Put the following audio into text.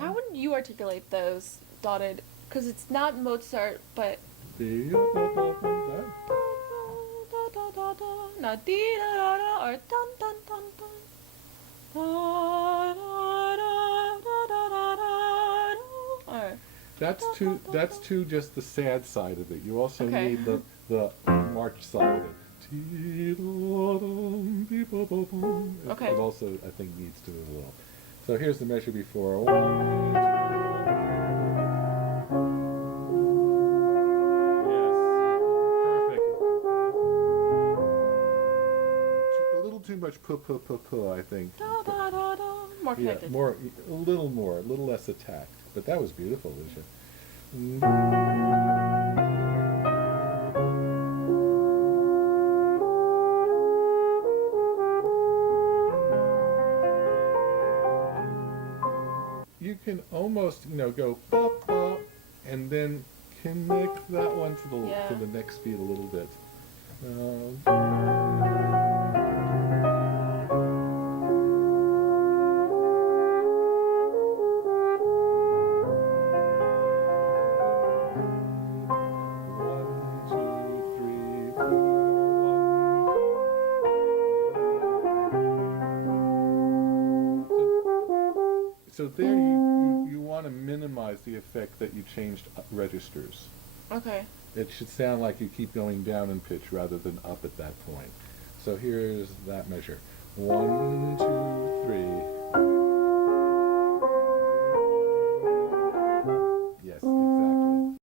How would you articulate those dotted? Because it's not Mozart, but not dee da da da or dun dun dun dun. Or That's too just the sad side of it. You also Okay. need the march side of it. Okay. It also, I think, needs to as well. So here's the measure before. 1, 2. Yes, perfect. A little too much I think. da da da da. More Yeah, connected. a little less attacked. But that was beautiful, Lucia. You can almost, go ba ba, and then connect that one to the next beat a little bit. One, two, three, four, one. So there you want to minimize the effect that you changed registers. Okay. It should sound like you keep going down in pitch rather than up at that point. So here's that measure. 1, 2,